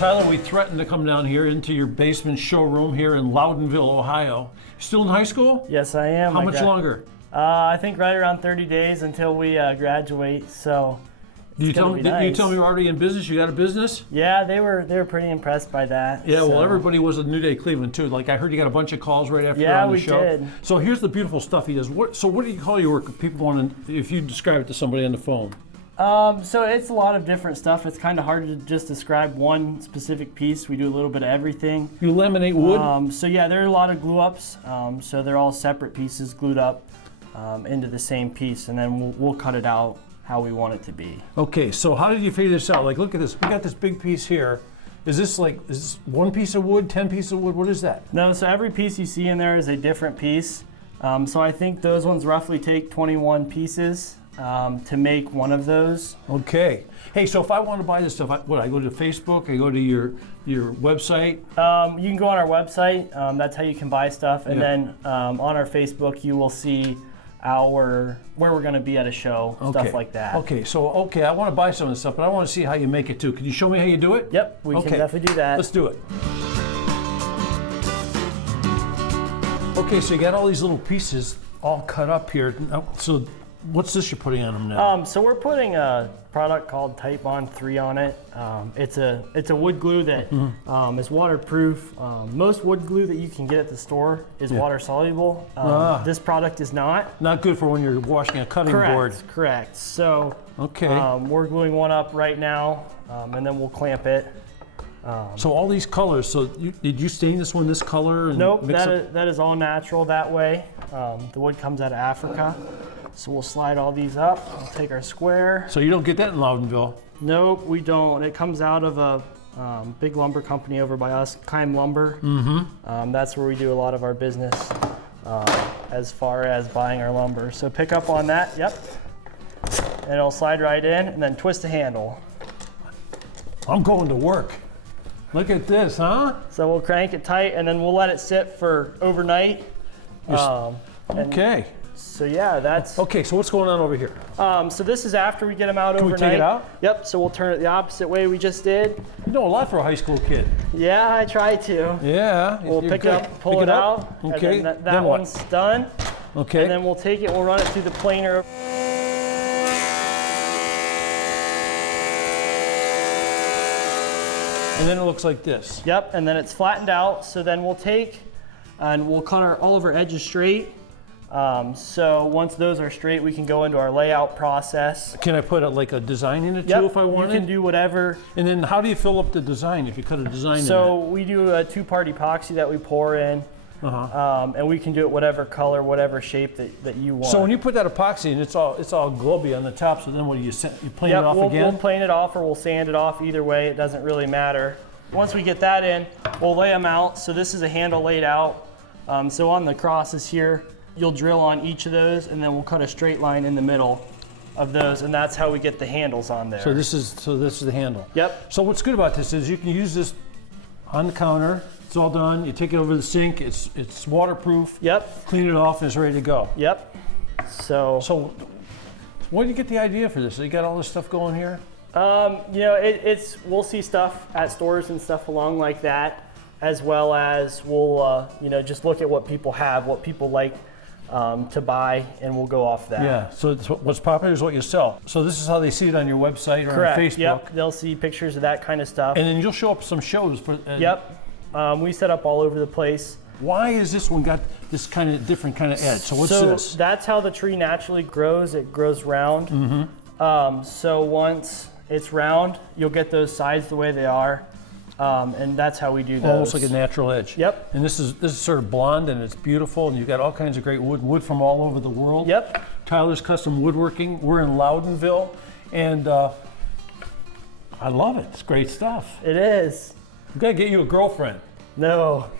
Tyler, we threatened to come down here into your basement showroom here in Loudonville, Ohio. Still in high school? Yes, I am. How much longer? I think right around 30 days until we graduate. So. Did you tell me you're already in business? You got a business? Yeah, they were pretty impressed by that. Yeah, well, everybody was at New Day Cleveland too. Like I heard you got a bunch of calls right after yeah, on the show. Yeah, we did. So here's the beautiful stuff he does. What do you call your work if people want to, if you describe it to somebody on the phone? So it's a lot of different stuff. It's kind of hard to just describe one specific piece. We do a little bit of everything. You laminate wood? So yeah, there are a lot of glue ups. So they're all separate pieces glued up into the same piece, and then we'll cut it out how we want it to be. Okay, so how did you figure this out? Like, look at this. We got this big piece here. Is this one piece of wood, 10 pieces of wood? What is that? No, so every piece you see in there is a different piece. So I think those ones roughly take 21 pieces to make one of those. Okay. Hey, so if I want to buy this stuff, I go to Facebook, I go to your website? You can go on our website. That's how you can buy stuff. And then on our Facebook, you will see where we're going to be at a show, stuff like that. Okay, so I want to buy some of this stuff, but I want to see how you make it too. Can you show me how you do it? Yep, we can definitely do that. Let's do it. Okay, so you got all these little pieces all cut up here. So what's this you're putting on them now? So we're putting a product called Type Bond 3 on it. It's a wood glue that is waterproof. Most wood glue that you can get at the store is water soluble. This product is not. Not good for when you're washing a cutting board. Correct. So we're gluing one up right now, and then we'll clamp it. So all these colors, so did you stain this one this color? And nope, that is all natural that way. The wood comes out of Africa. So we'll slide all these up. We'll take our square. So you don't get that in Loudonville? Nope, we don't. It comes out of a big lumber company over by us, Kime Lumber. That's where we do a lot of our business as far as buying our lumber. So pick up on that, yep. And it'll slide right in and then twist the handle. I'm going to work. Look at this, huh? So we'll crank it tight and then we'll let it sit for overnight. Okay. So yeah, that's... Okay, so what's going on over here? So this is after we get them out overnight. Can we take it out? Yep, so we'll turn it the opposite way we just did. You know a lot for a high school kid. Yeah, I try to. Yeah. We'll pick it up, pull it out. Okay, and then that one's done. Okay. And then we'll take it, we'll run it through the planer. And then it looks like this. Yep, and then it's flattened out. So then we'll take and we'll cut all of our edges straight. So once those are straight, we can go into our layout process. Can I put like a design in it too if I wanted? You can do whatever. And then how do you fill up the design if you cut a design in it? So we do a 2-part epoxy that we pour in. And we can do it whatever color, whatever shape that you want. So when you put that epoxy in, it's all globy on the top, so then what do you plane it off again? We'll plane it off or we'll sand it off. Either way, it doesn't really matter. Once we get that in, we'll lay them out. So this is a handle laid out. So on the crosses here, you'll drill on each of those and then we'll cut a straight line in the middle of those, and that's how we get the handles on there. So this is the handle. Yep. So what's good about this is you can use this on the counter. It's all done. You take it over the sink. It's waterproof. Yep. Clean it off and it's ready to go. Yep. So where did you get the idea for this? You got all this stuff going here? You know, we'll see stuff at stores and stuff along like that, as well as we'll just look at what people have, what people like to buy, and we'll go off that. Yeah. So what's popular is what you sell. So this is how they see it on your website or on Facebook. Yep. They'll see pictures of that kind of stuff. And then you'll show up some shows for. Yep. We set up all over the place. Why is this one got this kind of different kind of edge? So what's this? That's how the tree naturally grows. It grows round. So once it's round, you'll get those sides the way they are, and that's how we do those. Almost like a natural edge. Yep. And this is sort of blonde and it's beautiful, and you've got all kinds of great wood from all over the world. Yep. Tyler's Custom Woodworking. We're in Loudonville, and I love it. It's great stuff. It is. We've got to get you a girlfriend. No.